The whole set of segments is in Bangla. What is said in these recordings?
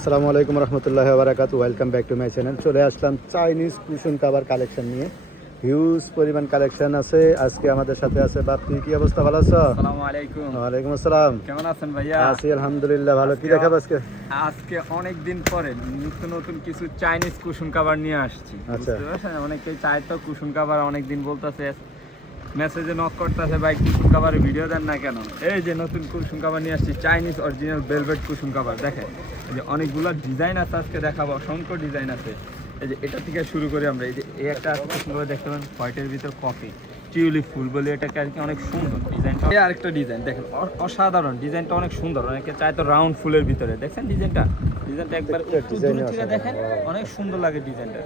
আসসালামু আলাইকুম রহমতুল্লাহ বারাকাতু। Welcome back to my channel চলে আসলাম চাইনিজ কুশন কাভার কালেকশন নিয়ে। হিউজ পরিমাণ কালেকশন আছে। আজকে আমাদের সাথে আছে বাপ্পি কি অবস্থা? ভালো আছো? ওয়ালাইকুম আসসালাম। কেমন আছেন ভাইয়া? আছি আলহামদুলিল্লাহ ভালো। কি দেখাবো আজকে? আজকে অনেক দিন পরে নতুন নতুন কিছু চাইনিজ কুশন কাভার নিয়ে আসছি। আচ্ছা। অনেকেই চায় তো কুশন কাভার অনেক দিন বলতেছে মেসেজে নক করতেছে ভাই কুশন কাভারের ভিডিও দেন না কেন? এই যে নতুন কুশন কাভার নিয়ে আসছি Chinese original velvet cushion cover দেখেন। এই যে অনেকগুলো ডিজাইন আছে আজকে দেখাবো অসংখ্য ডিজাইন আছে। এই যে এটা থেকে শুরু করি আমরা। এই যে এই একটা কাভার দেখতে পাবেন হোয়াইটের ভিতর কফি টিউলিপ ফুল বলে এটাকে আর কি অনেক সুন্দর ডিজাইনটা এই আরেকটা ডিজাইন দেখেন অসাধারণ ডিজাইনটা অনেক সুন্দর অনেকে চায় তো রাউন্ড ফুলের ভিতরে। দেখছেন ডিজাইনটা ডিজাইনটা একবার দেখেন অনেক সুন্দর লাগে ডিজাইনটা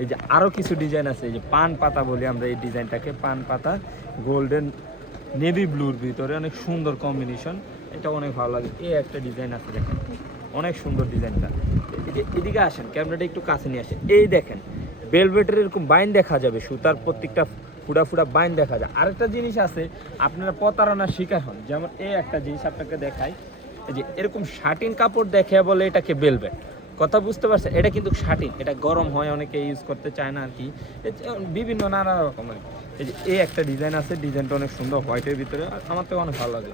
এই যে আরও কিছু ডিজাইন আছে, এই যে পান পাতা বলি আমরা এই ডিজাইনটাকে পান পাতা গোল্ডেন নেভি ব্লুর ভিতরে অনেক সুন্দর কম্বিনেশন এটা অনেক ভালো লাগে। এই একটা ডিজাইন আছে দেখেন। অনেক সুন্দর ডিজাইনটা এদিকে আসেন ক্যামেরাটা একটু কাছে নিয়ে আসেন। এই দেখেন বেলভেটের এরকম বাইন দেখা যাবে, সুতার প্রত্যেকটা ফুটা ফুটা বাইন দেখা যায়। আরেকটা জিনিস আছে, আপনারা প্রতারণার শিকার হন। যেমন এই একটা জিনিস আপনাকে দেখায় যে এরকম শার্টিন কাপড় দেখে বলে এটাকে বেলভেট কথা বুঝতে পারছে এটা কিন্তু শার্টিং এটা গরম হয় অনেকে ইউজ করতে চায় না আর কি বিভিন্ন নানা রকমের এই যে এই একটা ডিজাইন আছে ডিজাইনটা অনেক সুন্দর হোয়াইটের ভিতরে আর আমার তো অনেক ভালো লাগে।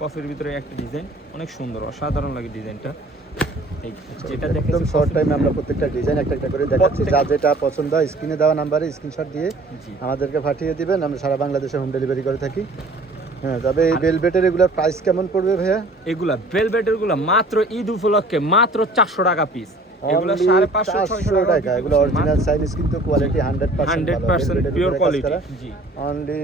কফির ভিতরে একটা ডিজাইন অনেক সুন্দর অসাধারণ লাগে ডিজাইনটা এই যেটা একদম শর্ট টাইমে আমরা প্রত্যেকটা ডিজাইন একটা একটা করে দেখাচ্ছি। যা যেটা পছন্দ হয় স্ক্রিনে দেওয়া নাম্বারে স্ক্রিনশট দিয়ে আমাদেরকে পাঠিয়ে দিবেন আমরা সারা বাংলাদেশে হোম ডেলিভারি করে থাকি। হ্যাঁ তবে এই বেলভেটের এগুলোর প্রাইস কেমন পড়বে ভাইয়া? এগুলা বেলভেটেরগুলা মাত্র ঈদ উপলক্ষে মাত্র চারশো টাকা পিস এগুলো Only সাড়ে পাঁচশো ছয়শো টাকা টাকা এগুলো অরিজিনাল চাইনিজ কিন্তু quality hundred hundred percent pure quality জি। অনলি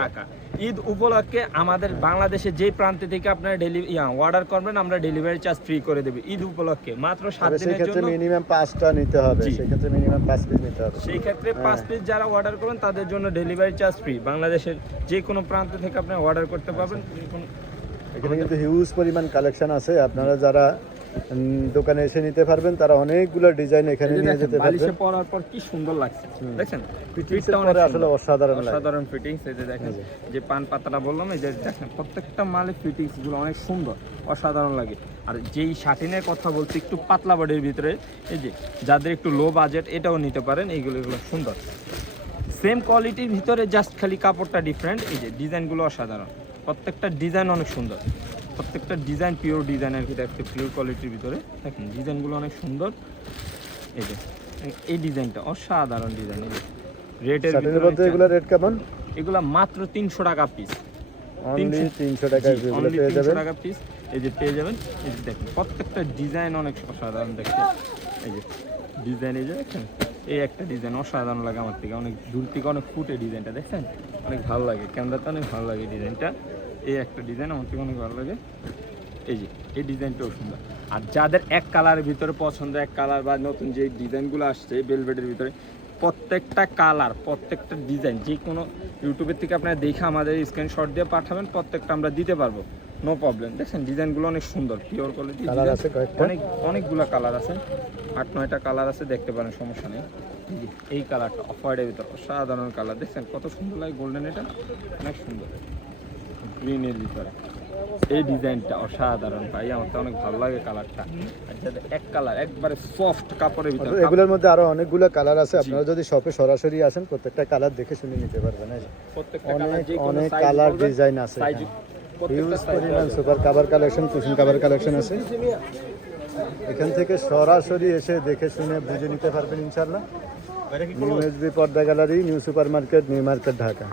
টাকা। ঈদ উপলক্ষে আমাদের বাংলাদেশে যে প্রান্তে থেকে আপনারা ডেলিভারি অর্ডার করবেন আমরা ডেলিভারি চার্জ ফ্রি করে দেব। ঈদ উপলক্ষে মাত্র দিনের জন্য মিনিমাম পাঁচটা নিতে হবে। জি। সেই ক্ষেত্রে মিনিমাম পাঁচ পিস নিতে হবে। সেই ক্ষেত্রে হ্যাঁ। পাঁচ পিস যারা অর্ডার করবেন তাদের জন্য ডেলিভারি চার্জ ফ্রি বাংলাদেশের যে কোনো প্রান্ত থেকে আপনি অর্ডার করতে পারবেন। এখানে কিন্তু হিউজ পরিমাণ কালেকশন আছে। আপনারা যারা দোকানে এসে নিতে পারবেন। তারা অনেকগুলো ডিজাইন এখানে নিয়ে দেখেন, যেতে বালিশে পারবেন পরার পর কি সুন্দর লাগছে। ফিটিংসের ফিটটা অনেক আসলে অসাধারণ লাগে। অসাধারণ ফিটিংস এই যে দেখেন যে। পান পাতাটা বললাম এই যে দেখেন প্রত্যেকটা মালের ফিটিংসগুলো অনেক সুন্দর অসাধারণ লাগে। আর যেই শাটিনের কথা বলছি একটু পাতলা বডির ভিতরে এই যে যাদের একটু লো বাজেট এটাও নিতে পারেন এইগুলো এগুলো সুন্দর। সেম কোয়ালিটির ভিতরে জাস্ট খালি কাপড়টা ডিফারেন্ট এই যে ডিজাইনগুলো অসাধারণ। প্রত্যেকটা ডিজাইন অনেক সুন্দর। প্রত্যেকটা ডিজাইন পিওর ডিজাইন আর কি দেখতে পিওর কোয়ালিটির ভিতরে। দেখেন ডিজাইনগুলো অনেক সুন্দর। এই যে এই ডিজাইনটা অসাধারণ ডিজাইন এই রেটের ভিতরে মধ্যে এগুলো রেট কেমন? এগুলা মাত্র তিনশো টাকা পিস তিনশো- টাকা পেয়ে যাবেন। টাকা পিস এই যে পেয়ে যাবেন। এই যে দেখেন প্রত্যেকটা ডিজাইন অনেক অসাধারণ দেখতে। এই যে ডিজাইন এই যে দেখেন এই একটা ডিজাইন অসাধারণ লাগে আমার থেকে। অনেক দূর থেকে অনেক ফুটে ডিজাইনটা দেখছেন অনেক ভালো লাগে। ক্যামেরাতে অনেক ভালো লাগে ডিজাইনটা এই একটা ডিজাইন আমার থেকে অনেক ভালো লাগে এই যে এই ডিজাইনটাও সুন্দর। আর যাদের এক কালারের ভিতরে পছন্দ এক কালার বা নতুন যে ডিজাইনগুলো আসছে বেলভেটের ভিতরে প্রত্যেকটা কালার প্রত্যেকটা ডিজাইন যে কোনো ইউটিউবের থেকে আপনারা দেখে আমাদের স্ক্রিনশট দিয়ে পাঠাবেন প্রত্যেকটা আমরা দিতে পারব। নো প্রবলেম দেখছেন ডিজাইনগুলো অনেক সুন্দর পিওর কোয়ালিটি অনেক অনেকগুলো কালার আছে। আট নয়টা কালার আছে দেখতে পারেন সমস্যা নেই। এই এই কালারটা অফ হোয়াইটের ভিতর অসাধারণ কালার দেখছেন কত সুন্দর লাগে গোল্ডেন এটা অনেক সুন্দর। গ্রিনের ভিতরে। এই ডিজাইনটা অসাধারণ ভাই আমার তো অনেক ভালো লাগে কালারটা। যাদের এক কালার একবারে সফট কাপড়ের ভিতরে এগুলোর মধ্যে আরও অনেকগুলো কালার আছে। আপনারা যদি শপে সরাসরি আসেন প্রত্যেকটা কালার দেখে শুনে নিতে পারবেন প্রত্যেকটা অনেক অনেক কালার ডিজাইন আছে হিউজ পরিমাণ super cover collection cushion cover collection আছে। এখান থেকে সরাসরি এসে দেখে শুনে বুঝে নিতে পারবেন ইনশাল্লাহ নিউ এসবি পর্দা Gallery New Super Market New Market Dhaka